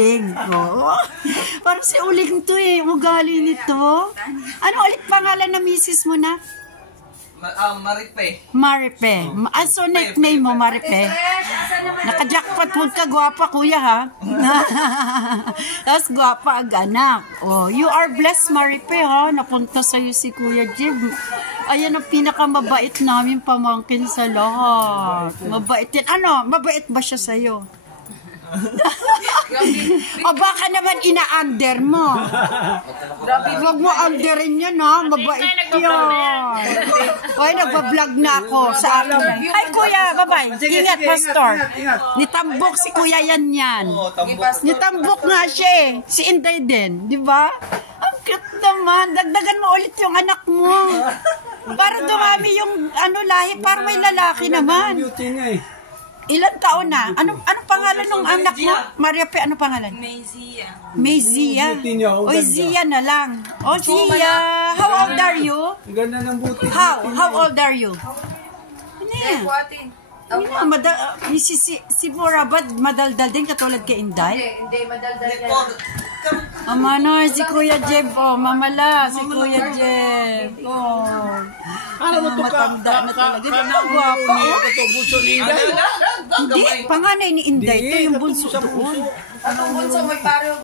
Uling. Oh. Parang si Uling to eh. Ugali nito. Ano ulit pangalan na misis mo na? Maripe. Maripe. So, nickname mo, Maripe. Naka-jackpot. Huwag ka gwapa, kuya, ha? Tapos gwapa ang anak. Oh, you are blessed, Maripe, ha? Napunta sa'yo si Kuya Jib. Ayan ang pinakamabait namin pamangkin sa lahat. Mabait yan. Ano? Mabait ba siya sa'yo? O baka naman ina-under mo. Huwag mo underin yan, ha? Mabait yan. Oy, nagpa-vlog na ako sa akin. Ay, kuya, bye-bye. Ingat, pastor. Nitambok si kuya yan. Nitambok nga siya eh. Si Inday din, di ba? Ang cute naman. Dagdagan mo ulit yung anak mo. Para dumami yung lahi. Para may lalaki naman. Ilan taon na? Anong pangalan ng anak mo? Maria Pe, ano pangalan? Mayzia. Mayzia. O, Zia na lang. O, Zia. How old are you? Ganda ng buti. How old are you? Ano yan? Si Borabad, madaldal din katulad kay Inday? Hindi, madaldal yan. Amano, si Kuya Jeb. Oh, mamala, si Kuya Jeb. Oh. Matanda na talaga. Ang guwapa. Hindi, panganay ni Inday. Ito yung bunso doon. Ang bunso may paro.